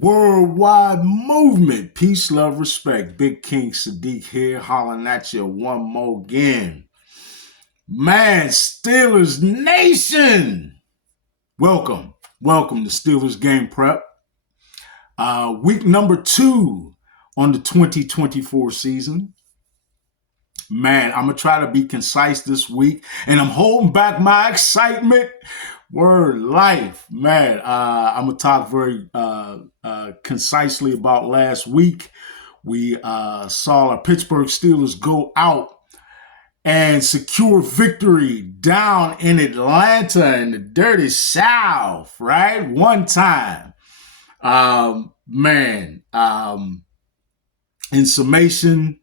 Worldwide movement. Peace, love, respect. Big King Sadiq here, hollering at you one more again. Man, Steelers Nation. Welcome. Welcome to Steelers Game Prep. Week number 2 on the 2024 season. Man, I'm going to try to be concise this week, and I'm holding back my excitement. Word life, man. I'm going to talk very concisely about last week. We saw our Pittsburgh Steelers go out and secure victory down in Atlanta in the dirty South, right? One time. In summation,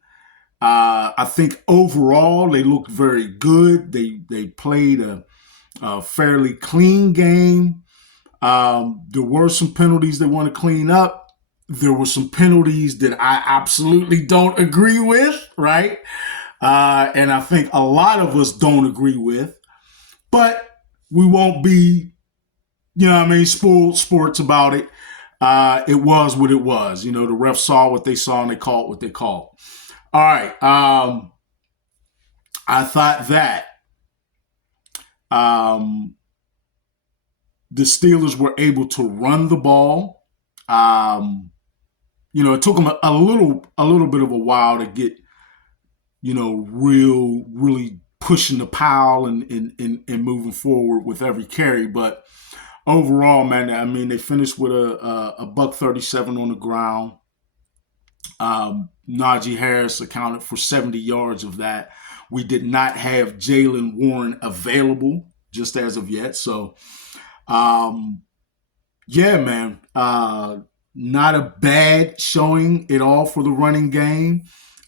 I think overall they looked very good. They played a fairly clean game. There were some penalties they want to clean up. There were some penalties that I absolutely don't agree with, right? And I think a lot of us don't agree with. But we won't be, spoiled sports about it. It was what it was. The refs saw what they saw and they called what they called. All right. I thought that the Steelers were able to run the ball. It took them a little bit of a while to get, really pushing the pile and moving forward with every carry. But overall, man, I mean, they finished with a $137 on the ground. Najee Harris accounted for 70 yards of that. We did not have Jaylen Warren available just as of yet. So, man, not a bad showing at all for the running game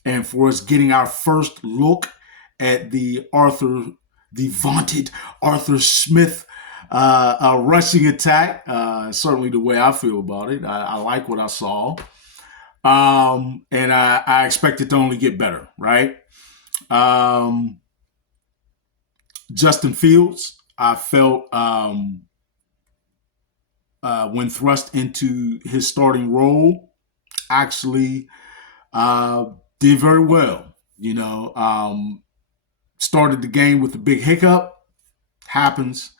and for us getting our first look at the vaunted Arthur Smith rushing attack. Certainly the way I feel about it. I like what I saw. And I expect it to only get better, right? Justin Fields, I felt when thrust into his starting role, actually did very well. Started the game with a big hiccup. Happens.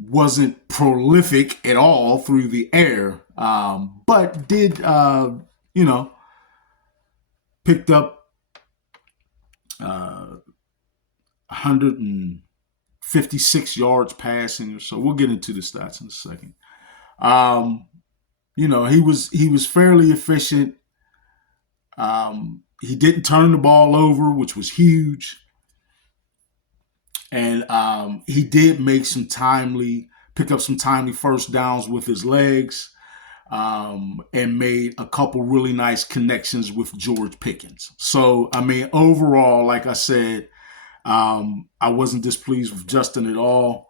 Wasn't prolific at all through the air, but did, picked up 156 yards passing. So we'll get into the stats in a second. He was fairly efficient. He didn't turn the ball over, which was huge. And he did pick up some timely first downs with his legs, and made a couple really nice connections with George Pickens. So, I mean, overall, like I said, I wasn't displeased with Justin at all.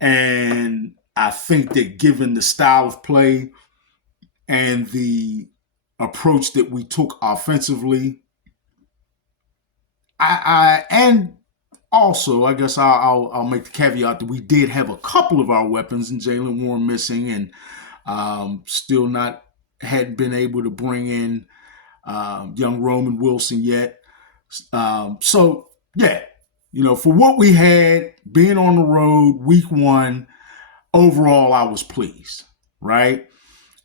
And I think that given the style of play and the approach that we took offensively, and also, I guess I'll make the caveat that we did have a couple of our weapons, and Jaylen Warren missing, and still hadn't been able to bring in young Roman Wilson yet. For what we had, being on the road, week 1, overall, I was pleased, right?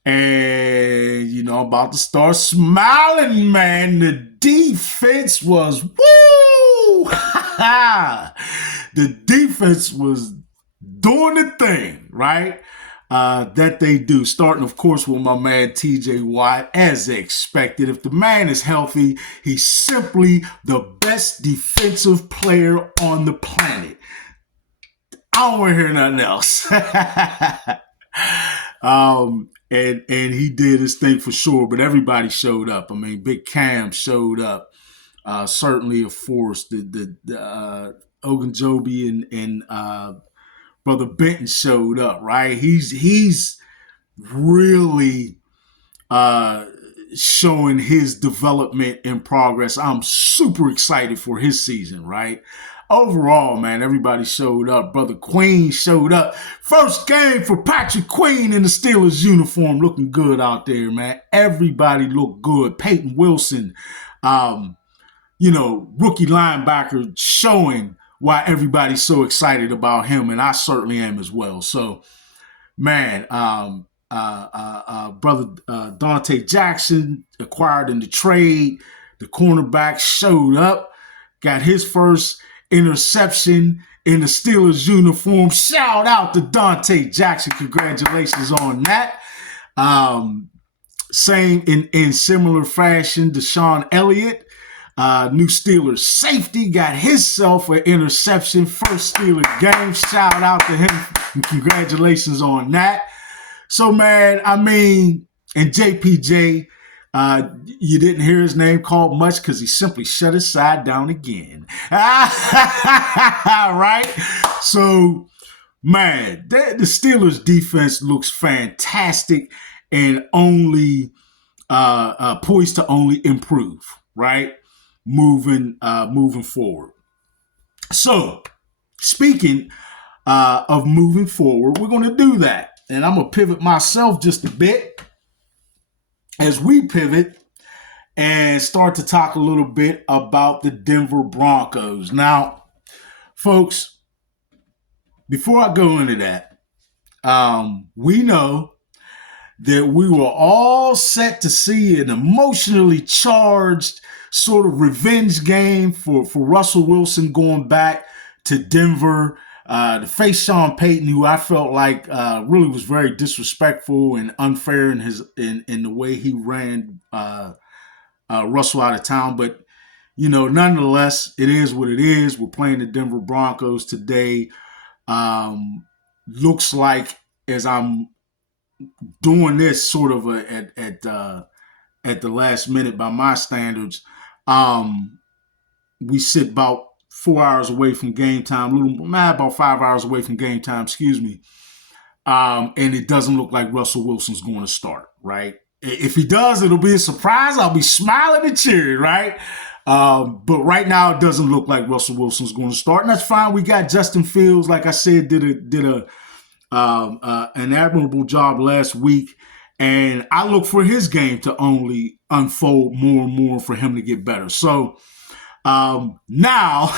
And, I'm about to start smiling, man. The defense was, woo! The defense was doing the thing, right? That they do. Starting, of course, with my man TJ Watt, as expected. If the man is healthy, he's simply the best defensive player on the planet. I don't want to hear nothing else. And he did his thing for sure, but everybody showed up. I mean, Big Cam showed up. Certainly a force. The Ogunjobi and Brother Benton showed up, right? He's really showing his development and progress. I'm super excited for his season, right? overall, man, everybody showed up. Brother Queen showed up. First game for Patrick Queen in the Steelers uniform, looking good out there, man. Everybody looked good. Peyton Wilson, um, rookie linebacker, showing why everybody's so excited about him, and I certainly am as well. So, man, brother Dante Jackson acquired in the trade. The cornerback showed up, got his first interception in the Steelers uniform. Shout out to Dante Jackson. Congratulations on that. Same in similar fashion, Deshaun Elliott, new Steelers safety, got himself an interception. First Steelers game. Shout out to him and congratulations on that. So, man, I mean, and JPJ, you didn't hear his name called much because he simply shut his side down again. Right? So, man, the Steelers defense looks fantastic and only poised to only improve, right? Moving forward. So, speaking of moving forward, we're going to do that. And I'm going to pivot myself just a bit as we pivot and start to talk a little bit about the Denver Broncos. Now, folks, before I go into that, we know that we were all set to see an emotionally charged sort of revenge game for Russell Wilson going back to Denver to face Sean Payton, who I felt like really was very disrespectful and unfair in the way he ran Russell out of town. But, nonetheless, it is what it is. We're playing the Denver Broncos today. Looks like, as I'm doing this sort of at the last minute by my standards, we sit about 4 hours away from game time, about 5 hours away from game time, excuse me. And it doesn't look like Russell Wilson's going to start, right? If he does, it'll be a surprise. I'll be smiling and cheering, right? But right now, it doesn't look like Russell Wilson's going to start, and that's fine. We got Justin Fields, like I said, did an admirable job last week, and I look for his game to only unfold more and more for him to get better. So now,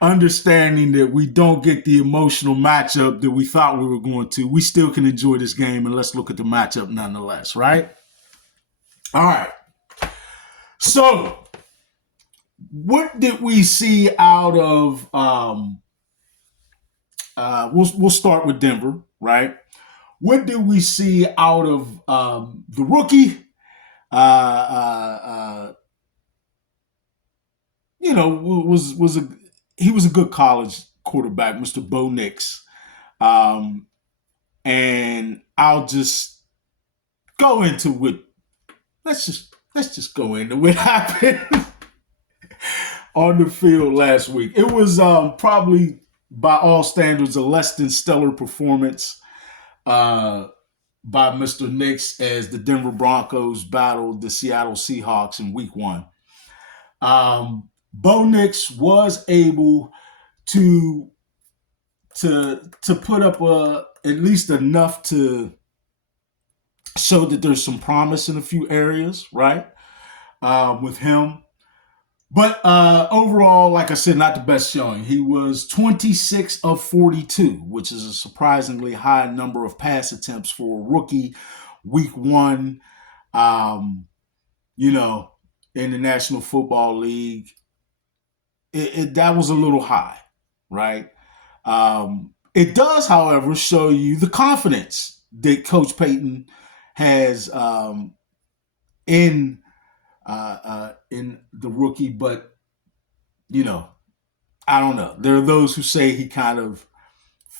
understanding that we don't get the emotional matchup that we thought we were going to, we still can enjoy this game, and let's look at the matchup nonetheless, right? All right. So, what did we see out of we'll start with Denver, right? What did we see out of the rookie? He was a good college quarterback, Mr. Bo Nix. And I'll just go into what let's just go into what happened on the field last week. It was probably, by all standards, a less than stellar performance by Mr. Nix as the Denver Broncos battled the Seattle Seahawks in week 1. Bo Nix was able to put up at least enough to show that there's some promise in a few areas, right, with him. But overall, like I said, not the best showing. He was 26 of 42, which is a surprisingly high number of pass attempts for a rookie week 1, in the National Football League. That was a little high, right? It does, however, show you the confidence that Coach Payton has in the rookie, but I don't know. There are those who say he kind of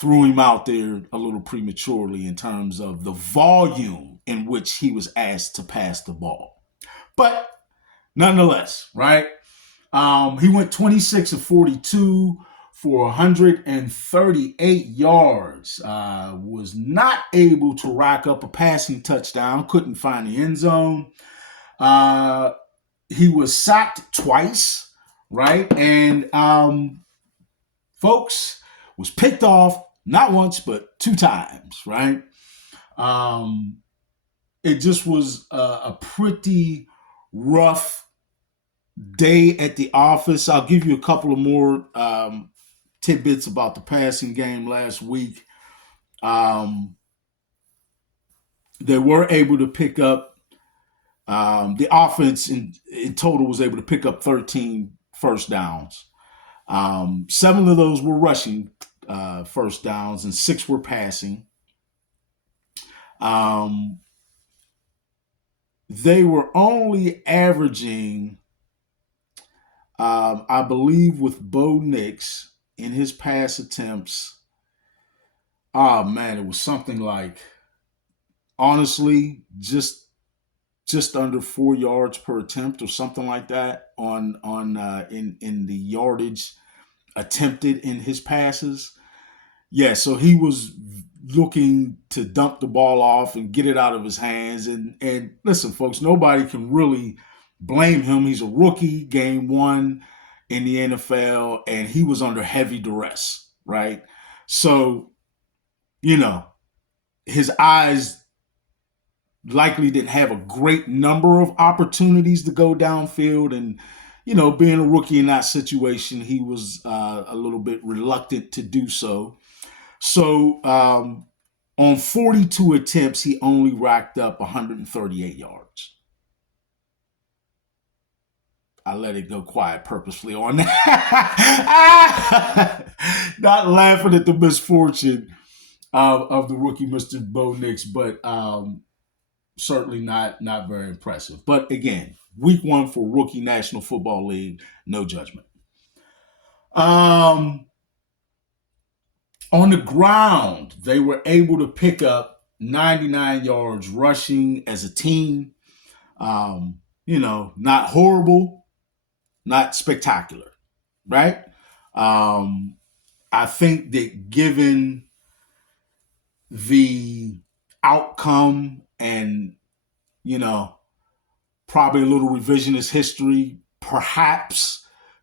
threw him out there a little prematurely in terms of the volume in which he was asked to pass the ball. But nonetheless, right? He went 26 of 42 for 138 yards. Was not able to rack up a passing touchdown. Couldn't find the end zone. He was sacked twice, right? And folks, was picked off not once, but 2 times, right? Um, it just was a pretty rough day at the office. I'll give you a couple of more tidbits about the passing game last week. Um, they were able to pick up, the offense in total was able to pick up 13 first downs. 7 of those were rushing first downs, and 6 were passing. Um, they were only averaging, I believe, with Bo Nix in his pass attempts. Oh man, it was something like, honestly, just under 4 yards per attempt or something like that on in the yardage attempted in his passes. Yeah, so he was looking to dump the ball off and get it out of his hands. And listen, folks, nobody can really blame him. He's a rookie, game one in the NFL, and he was under heavy duress, right? So, you know, his eyes likely didn't have a great number of opportunities to go downfield. And, being a rookie in that situation, he was a little bit reluctant to do so. So on 42 attempts, he only racked up 138 yards. I let it go quiet purposely on that. Not laughing at the misfortune of the rookie, Mr. Bo Nix, but certainly not very impressive. But again, week one for rookie National Football League, no judgment. On the ground, they were able to pick up 99 yards rushing as a team. Not horrible, not spectacular, right? I think that given the outcome and, probably a little revisionist history, perhaps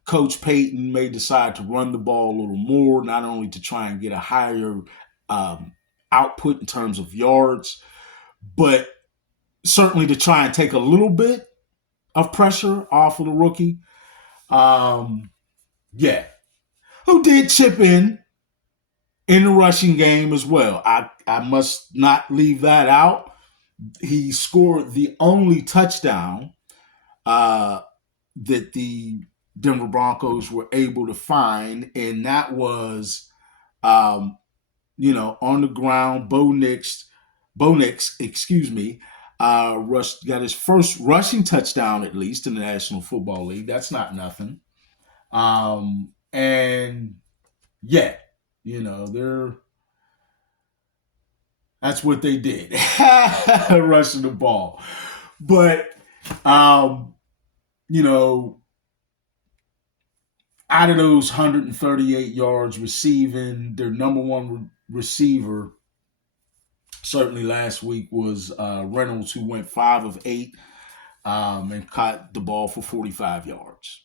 Coach Payton may decide to run the ball a little more, not only to try and get a higher output in terms of yards, but certainly to try and take a little bit of pressure off of the rookie. Yeah. Who did chip in the rushing game as well. I must not leave that out. He scored the only touchdown that the Denver Broncos were able to find, and that was, on the ground. Bo Nix, got his first rushing touchdown, at least in the National Football League. That's not nothing. And yeah, that's what they did, rushing the ball. But out of those 138 yards receiving, their number one receiver, certainly last week, was Reynolds, who went 5 of 8 and caught the ball for 45 yards.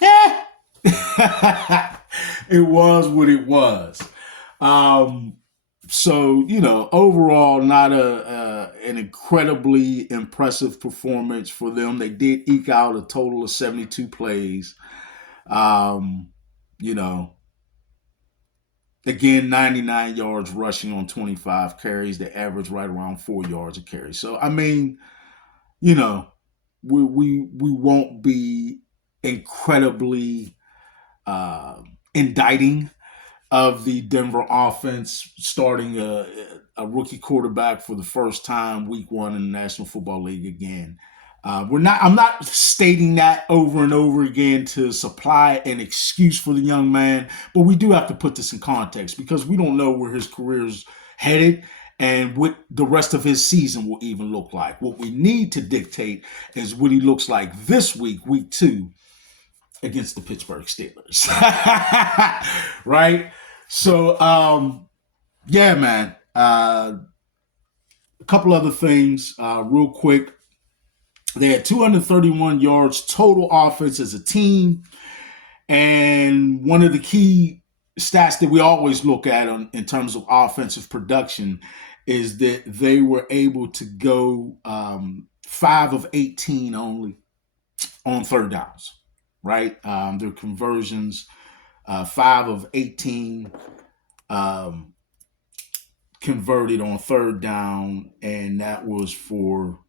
Yeah. It was what it was. So, overall, not an incredibly impressive performance for them. They did eke out a total of 72 plays. Again, 99 yards rushing on 25 carries. They average right around 4 yards a carry. So, I mean, we won't be incredibly indicting of the Denver offense starting a rookie quarterback for the first time week one in the National Football League again. I'm not stating that over and over again to supply an excuse for the young man, but we do have to put this in context because we don't know where his career is headed and what the rest of his season will even look like. What we need to dictate is what he looks like this week, week 2, against the Pittsburgh Steelers. Right? So, yeah, man. A couple other things real quick. They had 231 yards total offense as a team. And one of the key stats that we always look at in terms of offensive production is that they were able to go 5 of 18 only on third downs, right? Their conversions, 5 of 18 um, converted on third down, and that was for,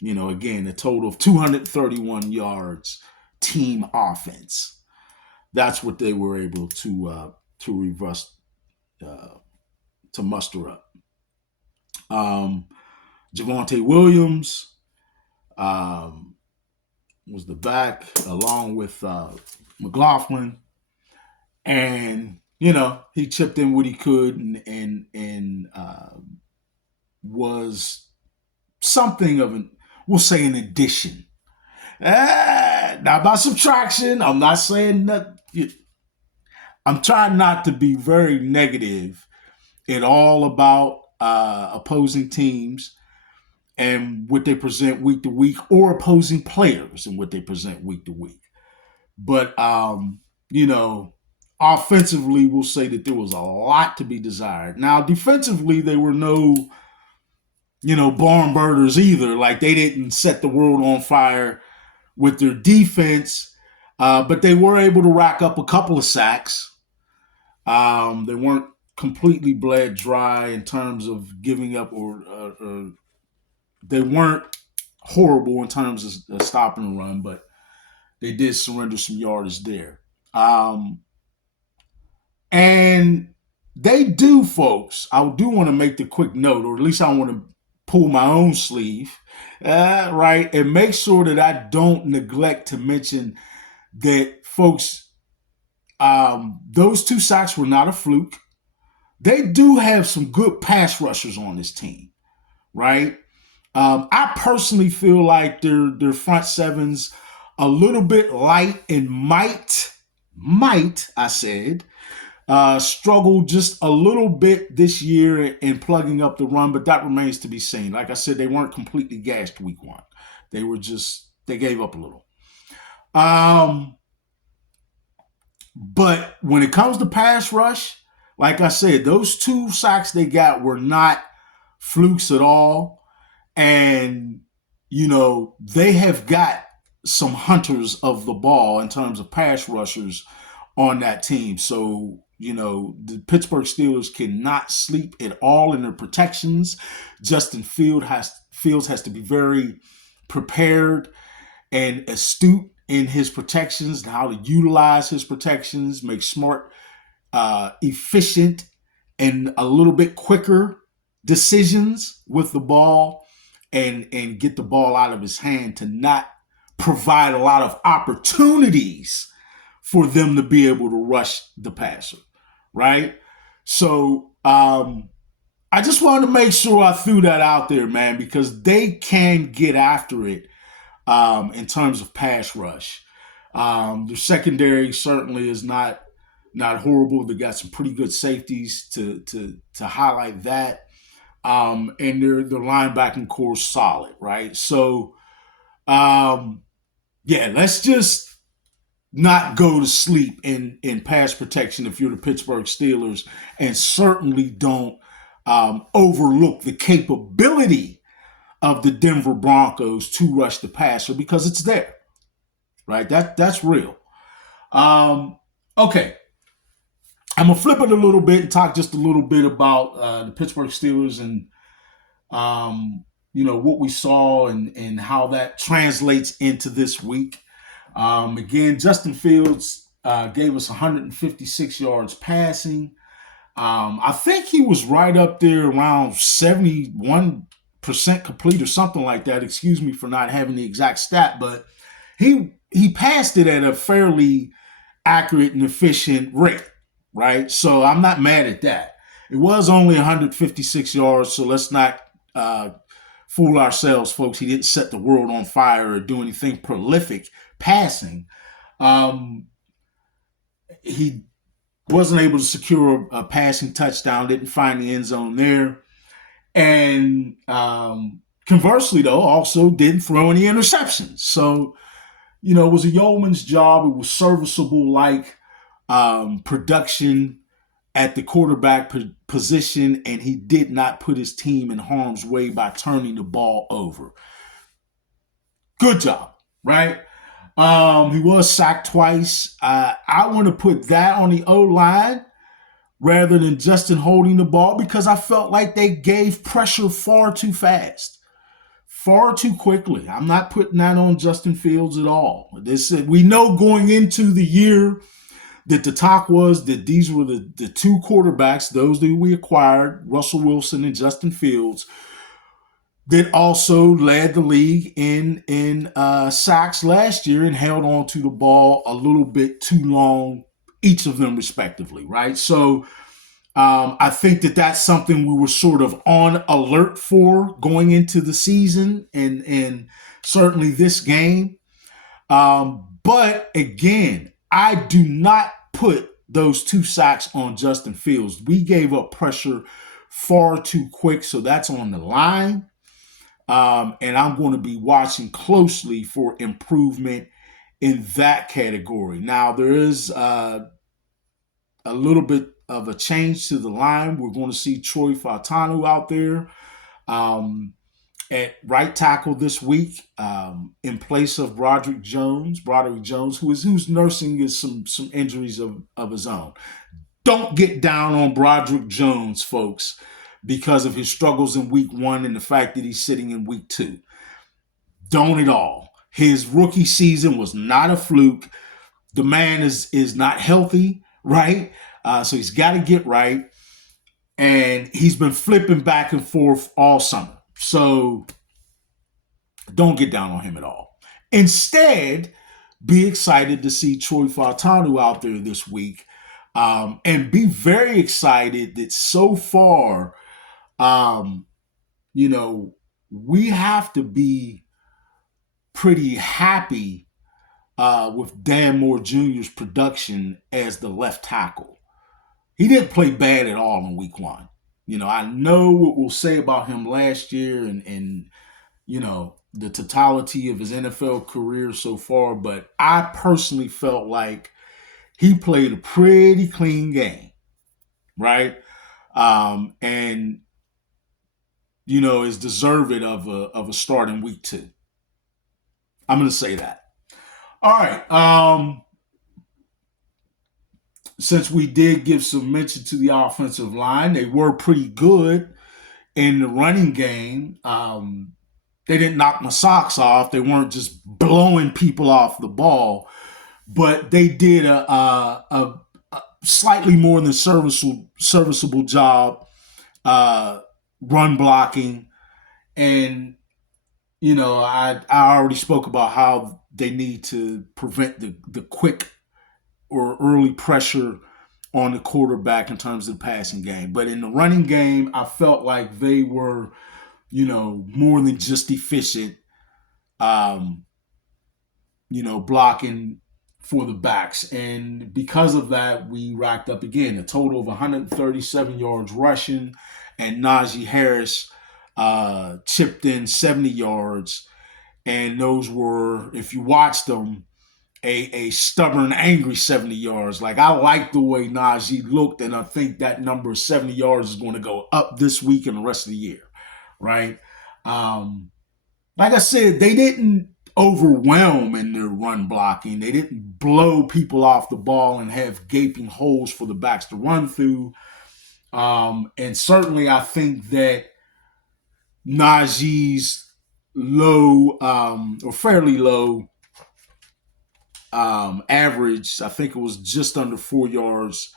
again, a total of 231 yards team offense. That's what they were able to reverse, to muster up. Javonte Williams was the back, along with McLaughlin, and he chipped in what he could, and was something of we'll say, an addition. Not by subtraction. I'm not saying that. I'm trying not to be very negative at all about opposing teams and what they present week to week, or opposing players and what they present week to week. But, offensively, we'll say that there was a lot to be desired. Now, defensively, they were no, barn burners either. Like, they didn't set the world on fire with their defense, but they were able to rack up a couple of sacks. They weren't completely bled dry in terms of giving up, or they weren't horrible in terms of stopping the run, but they did surrender some yardage there. And they do, folks. I do want to make the quick note, or at least I want to pull my own sleeve, right, and make sure that I don't neglect to mention that, folks, those 2 sacks were not a fluke. They do have some good pass rushers on this team, right? I personally feel like their front sevens a little bit light and might, I said, struggle just a little bit this year in plugging up the run, but that remains to be seen. Like I said, they weren't completely gashed week 1. They gave up a little. But when it comes to pass rush, like I said, those 2 sacks they got were not flukes at all. And, they have got some hunters of the ball in terms of pass rushers on that team. So, the Pittsburgh Steelers cannot sleep at all in their protections. Justin Fields has to be very prepared and astute in his protections, and how to utilize his protections, make smart, efficient, and a little bit quicker decisions with the ball, and get the ball out of his hand to not provide a lot of opportunities for them to be able to rush the passer, right? So I just wanted to make sure I threw that out there, man, because they can get after it in terms of pass rush. Their secondary certainly is not horrible. They got some pretty good safeties to highlight that. And their linebacking core is solid, right? So, let's just not go to sleep in pass protection if you're the Pittsburgh Steelers, and certainly don't overlook the capability of the Denver Broncos to rush the passer, because it's there, right? That's real. Okay. I'm going to flip it a little bit and talk just a little bit about the Pittsburgh Steelers and, what we saw and how that translates into this week. Again, Justin Fields gave us 156 yards passing. I think he was right up there around 71% complete or something like that. Excuse me for not having the exact stat, but he passed it at a fairly accurate and efficient rate, right? So I'm not mad at that. It was only 156 yards, so let's not fool ourselves, folks. He didn't set the world on fire or do anything prolific passing. He wasn't able to secure a passing touchdown, didn't find the end zone there. And conversely, though, also didn't throw any interceptions. So, it was a yeoman's job. It was serviceable like production at the quarterback position, and he did not put his team in harm's way by turning the ball over. Good job, right? He was sacked twice. I want to put that on the O line rather than Justin holding the ball because I felt like they gave pressure far too fast, far too quickly. I'm not putting that on Justin Fields at all. We know going into the year that the talk was that these were the two quarterbacks, those that we acquired, Russell Wilson and Justin Fields, that also led the league in sacks last year and held on to the ball a little bit too long, each of them respectively, right? So I think that that's something we were sort of on alert for going into the season and certainly this game. But again, I do not put those two sacks on Justin Fields. We gave up pressure far too quick, so that's on the line. And I'm going to be watching closely for improvement in that category. Now, there is a little bit of a change to the line. We're going to see Troy Fautanu out there at right tackle this week in place of Broderick Jones. Broderick Jones, who's nursing some injuries of his own. Don't get down on Broderick Jones, folks, because of his struggles in week 1 and the fact that he's sitting in week 2. Don't at all. His rookie season was not a fluke. The man is not healthy, right? So he's got to get right. And he's been flipping back and forth all summer. So don't get down on him at all. Instead, be excited to see Troy Fautanu out there this week. And be very excited that so far, we have to be pretty happy with Dan Moore Jr.'s production as the left tackle. He didn't play bad at all in week 1. I know what we'll say about him last year and the totality of his NFL career so far, but I personally felt like he played a pretty clean game, right? And is deserving of a start in week 2. I'm going to say that. All right. Since we did give some mention to the offensive line, they were pretty good in the running game. They didn't knock my socks off. They weren't just blowing people off the ball, but they did a slightly more than serviceable job run blocking. And I already spoke about how they need to prevent the quick or early pressure on the quarterback in terms of the passing game. But in the running game, I felt like they were, more than just efficient, blocking for the backs. And because of that, we racked up again a total of 137 yards rushing, and Najee Harris chipped in 70 yards. And those were, if you watched them, a stubborn, angry 70 yards. Like, I like the way Najee looked, and I think that number of 70 yards is going to go up this week and the rest of the year, right? Like I said, they didn't overwhelm in their run blocking. They didn't blow people off the ball and have gaping holes for the backs to run through. And certainly I think that Najee's low or fairly low average, I think it was just under 4 yards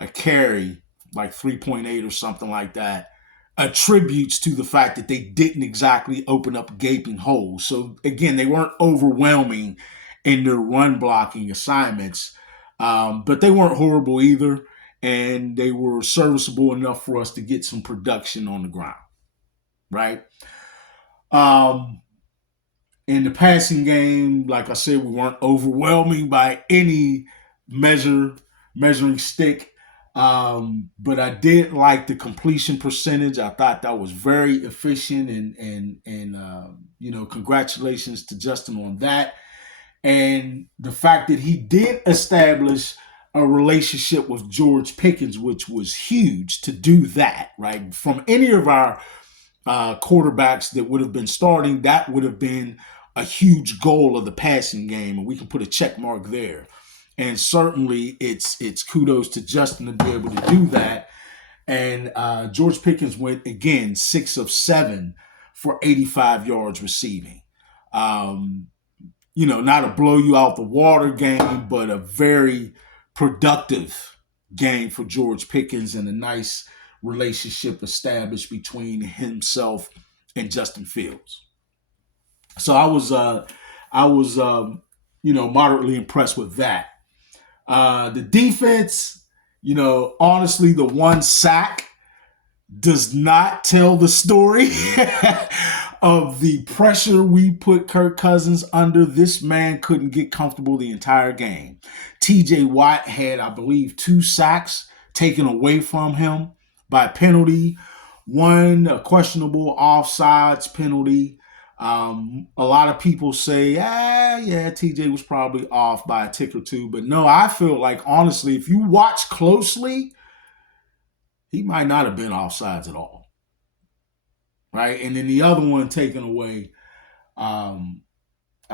a carry, like 3.8 or something like that, attributes to the fact that they didn't exactly open up gaping holes. So again, they weren't overwhelming in their run blocking assignments, but they weren't horrible either, and they were serviceable enough for us to get some production on the ground, right? In the passing game, like I said, we weren't overwhelming by any measuring stick. But I did like the completion percentage. I thought that was very efficient, and congratulations to Justin on that. And the fact that he did establish a relationship with George Pickens, which was huge to do that, right? From any of our quarterbacks that would have been starting, that would have been a huge goal of the passing game, and we can put a check mark there. And certainly, it's kudos to Justin to be able to do that. And George Pickens went again 6 of 7 for 85 yards receiving. Um, not a blow you out the water game, but a very productive game for George Pickens and a nice relationship established between himself and Justin Fields. So I was moderately impressed with that. The defense, honestly, the one sack does not tell the story of the pressure we put Kirk Cousins under. This man couldn't get comfortable the entire game. TJ Watt had, I believe, 2 sacks taken away from him by penalty. One, a questionable offsides penalty. A lot of people say, yeah, TJ was probably off by a tick or two. But no, I feel like, honestly, if you watch closely, he might not have been offsides at all, right? And then the other one taken away, I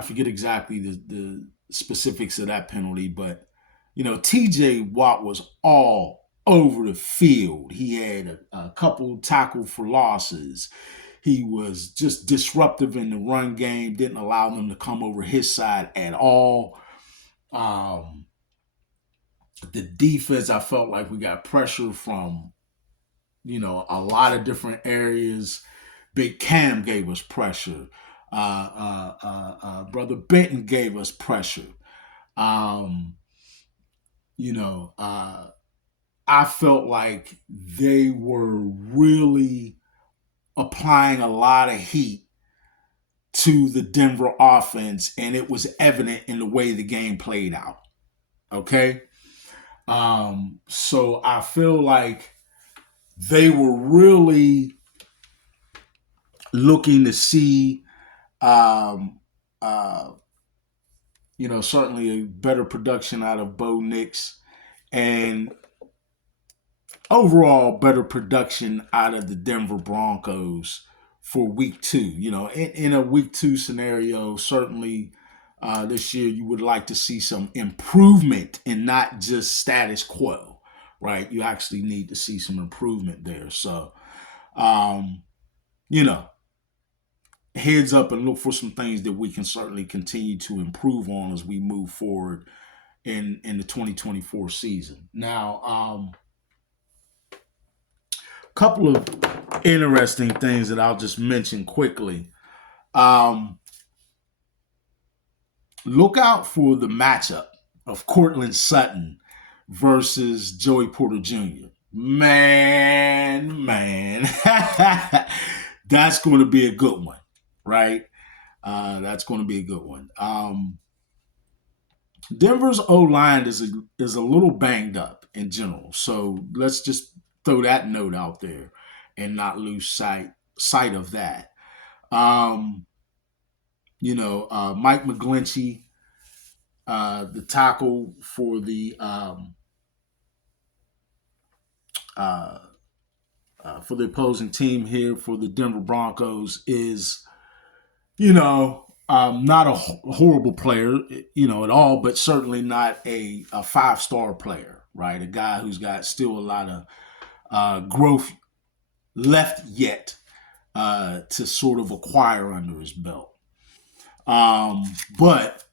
forget exactly the specifics of that penalty, but TJ Watt was all over the field. He had a couple tackle for losses. He was just disruptive in the run game, didn't allow them to come over his side at all. The defense, I felt like we got pressure from a lot of different areas. Big Cam gave us pressure. Brother Benton gave us pressure. Um, I felt like they were really applying a lot of heat to the Denver offense, and it was evident in the way the game played out. Okay? So I feel like they were really looking to see, certainly a better production out of Bo Nix and overall better production out of the Denver Broncos for week 2. In a week 2 scenario, certainly this year you would like to see some improvement and not just status quo, right? You actually need to see some improvement there. So, heads up and look for some things that we can certainly continue to improve on as we move forward in the 2024 season. Now, a couple of interesting things that I'll just mention quickly. Look out for the matchup of Cortland Sutton versus Joey Porter Jr. Man, that's going to be a good one, right? That's going to be a good one. Denver's O-line is a little banged up in general, so let's just throw that note out there and not lose sight of that. Mike McGlinchey, the tackle for the opposing team here for the Denver Broncos is, not a horrible player, at all, but certainly not a 5-star player, right? A guy who's got still a lot of growth left yet to sort of acquire under his belt. But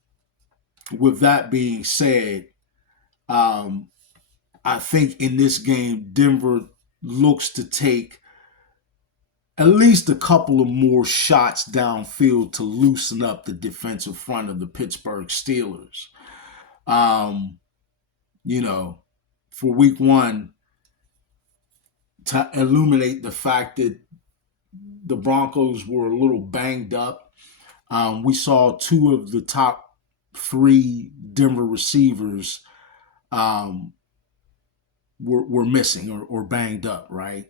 with that being said, I think in this game, Denver looks to take at least a couple of more shots downfield to loosen up the defensive front of the Pittsburgh Steelers. For week 1, to illuminate the fact that the Broncos were a little banged up. We saw 2 of the top 3 Denver receivers were missing or banged up, right?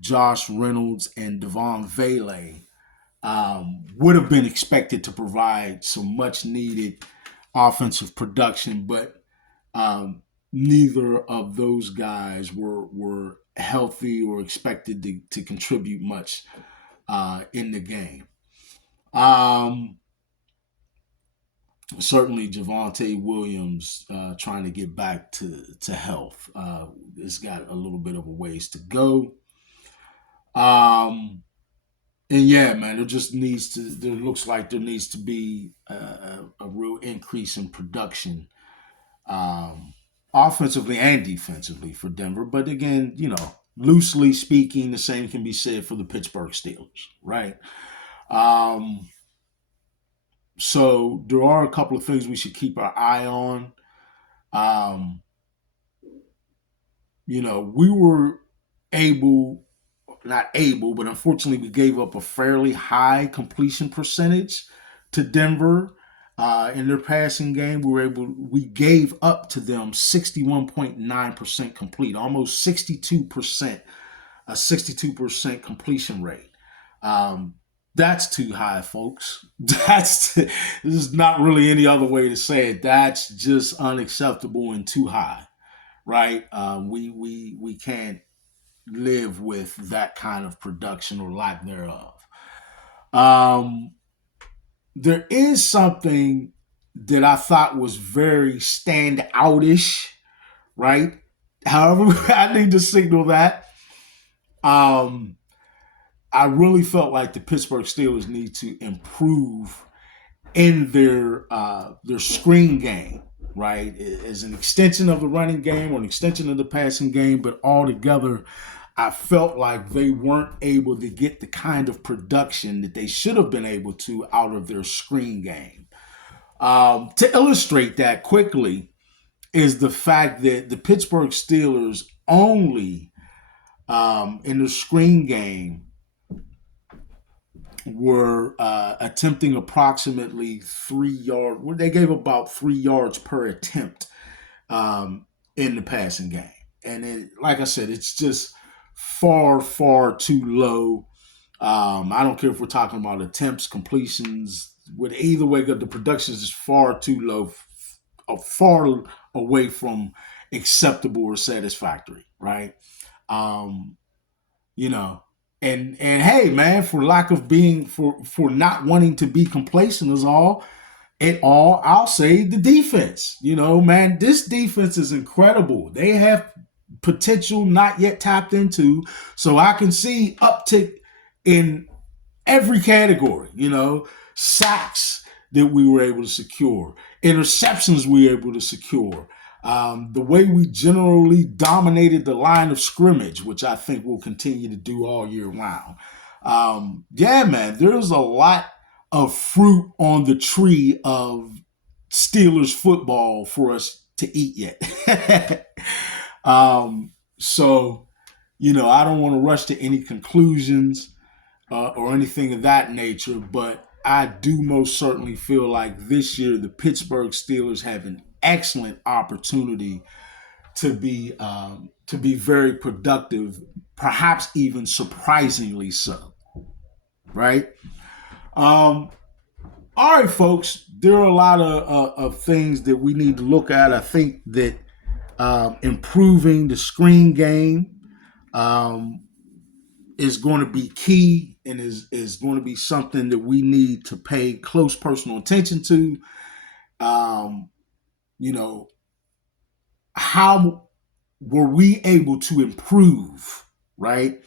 Josh Reynolds and Devon Vele would have been expected to provide some much needed offensive production, but neither of those guys were healthy or expected to contribute much in the game. Um, Certainly, Javonte Williams trying to get back to health. It's got a little bit of a ways to go. And yeah, man, there just needs to. There looks like there needs to be a real increase in production, um, offensively and defensively for Denver. But again, loosely speaking, the same can be said for the Pittsburgh Steelers, right? Um, so there are a couple of things we should keep our eye on. Um, we were able, not able, but unfortunately, we gave up a fairly high completion percentage to Denver in their passing game. We gave up to them 61.9% complete, almost 62%, a 62% completion rate. That's too high, folks. There's not really any other way to say it. That's just unacceptable and too high, right? We can't live with that kind of production or lack thereof. Um, there is something that I thought was very stand outish, right? However, I need to signal that. Um, I really felt like the Pittsburgh Steelers need to improve in their screen game, right? As an extension of the running game or an extension of the passing game, but altogether, I felt like they weren't able to get the kind of production that they should have been able to out of their screen game. To illustrate that quickly is the fact that the Pittsburgh Steelers only in the screen game were attempting approximately 3 yards. They gave about 3 yards per attempt in the passing game. And like I said, it's just far, far too low. I don't care if we're talking about attempts, completions, with either way, the production is far too low, far away from acceptable or satisfactory, right? Um, you know, and hey, man, for not wanting to be complacent is all. I'll say the defense. Man, this defense is incredible. They have potential not yet tapped into. So I can see uptick in every category, sacks that we were able to secure, interceptions we were able to secure, the way we generally dominated the line of scrimmage, which I think we'll continue to do all year round. Yeah, man, there's a lot of fruit on the tree of Steelers football for us to eat yet. So, I don't want to rush to any conclusions or anything of that nature, but I do most certainly feel like this year the Pittsburgh Steelers have an excellent opportunity to be very productive, perhaps even surprisingly so. Right? All right, folks. There are a lot of things that we need to look at. I think that improving the screen game is going to be key and is going to be something that we need to pay close personal attention to. You know, how were we able to improve, right?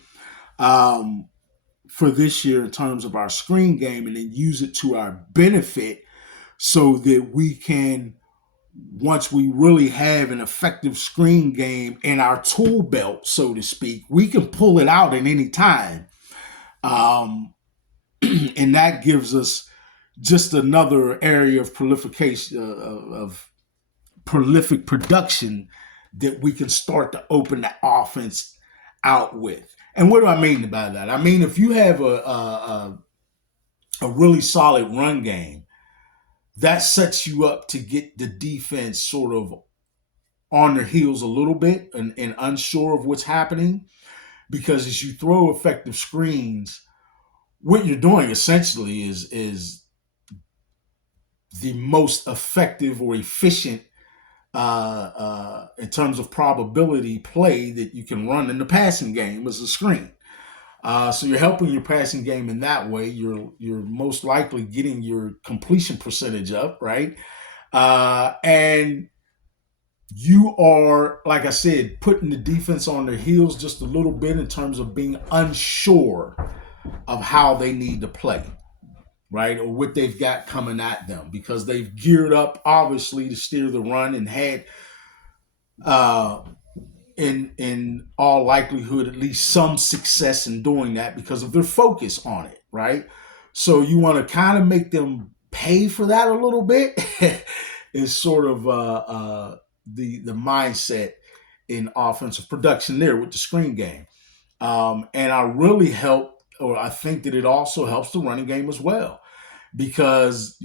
For this year in terms of our screen game and then use it to our benefit so that we can, once we really have an effective screen game in our tool belt, so to speak, we can pull it out at any time. And that gives us just another area of prolification, of prolific production that we can start to open the offense out with. And what do I mean by that? I mean, if you have a really solid run game, that sets you up to get the defense sort of on their heels a little bit and unsure of what's happening. Because as you throw effective screens, what you're doing essentially is the most effective or efficient in terms of probability play that you can run in the passing game as a screen. So you're helping your passing game in that way. You're most likely getting your completion percentage up, right? And you are, like I said, putting the defense on their heels just a little bit in terms of being unsure of how they need to play, right? Or what they've got coming at them because they've geared up, obviously, to steer the run and had, uh, in all likelihood, at least some success in doing that because of their focus on it, right? So you want to kind of make them pay for that a little bit. Is sort of the mindset in offensive production there with the screen game. And I really help, or I think that it also helps the running game as well because,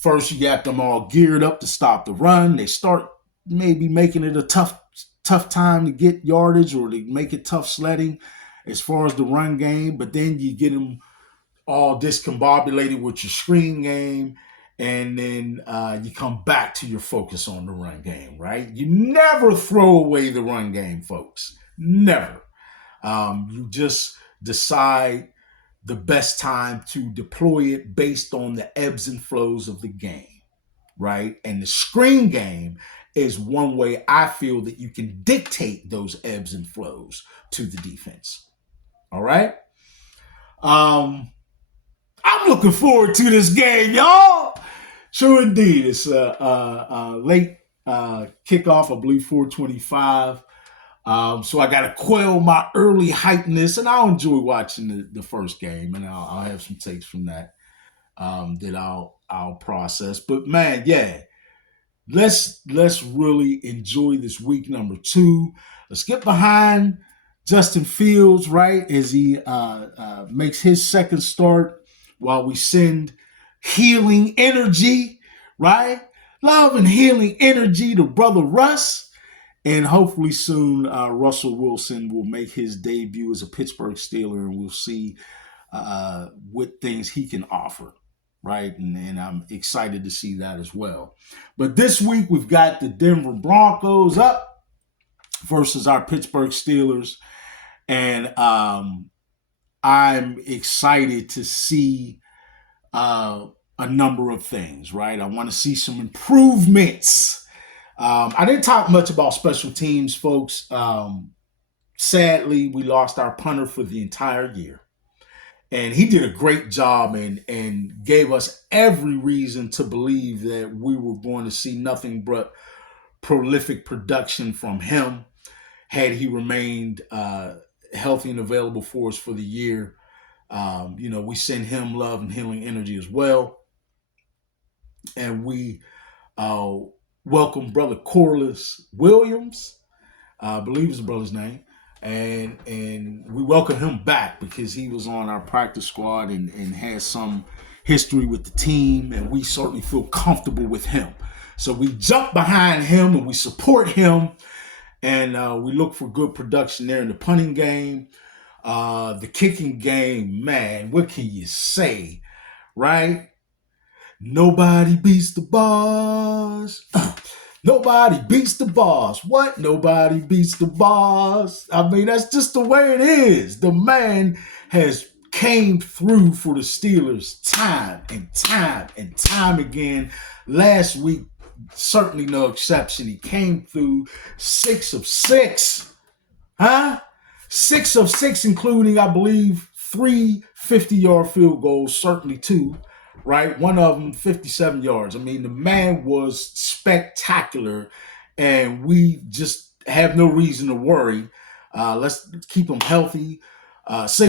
first you got them all geared up to stop the run. They start maybe making it a tough time to get yardage or to make it tough sledding as far as the run game. But then you get them all discombobulated with your screen game. And then you come back to your focus on the run game, right? You never throw away the run game, folks. Never. You just decide the best time to deploy it based on the ebbs and flows of the game, right? And the screen game is one way I feel that you can dictate those ebbs and flows to the defense. All right. I'm looking forward to this game, y'all. True indeed. It's a late kickoff, I believe 4:25. So I got to quell my early hypeness, and I'll enjoy watching the first game, and I'll have some takes from that that I'll process. But man, yeah, let's really enjoy this week number 2. Let's get behind Justin Fields, right, as he makes his second start while we send healing energy, right? Love and healing energy to brother Russ. And hopefully soon, Russell Wilson will make his debut as a Pittsburgh Steeler, and we'll see what things he can offer, right? And I'm excited to see that as well. But this week, we've got the Denver Broncos up versus our Pittsburgh Steelers. And I'm excited to see a number of things, right? I want to see some improvements. I didn't talk much about special teams, folks. Sadly, we lost our punter for the entire year. And he did a great job and gave us every reason to believe that we were going to see nothing but prolific production from him had he remained healthy and available for us for the year. We send him love and healing energy as well. And we welcome Brother Corliss Williams, I believe is the brother's name. And we welcome him back because he was on our practice squad and has some history with the team, and we certainly feel comfortable with him. So we jump behind him and we support him, and we look for good production there in the punting game. The kicking game, man, what can you say, right? Nobody beats the boss. Nobody beats the boss. What? Nobody beats the boss. I mean, that's just the way it is. The man has came through for the Steelers time and time and time again. Last week, certainly no exception. He came through 6 of 6. Huh? 6 of 6, including, I believe, 3 50-yard field goals, certainly 2. Right? One of them, 57 yards. I mean, the man was spectacular, and we just have no reason to worry. Let's keep him healthy. Say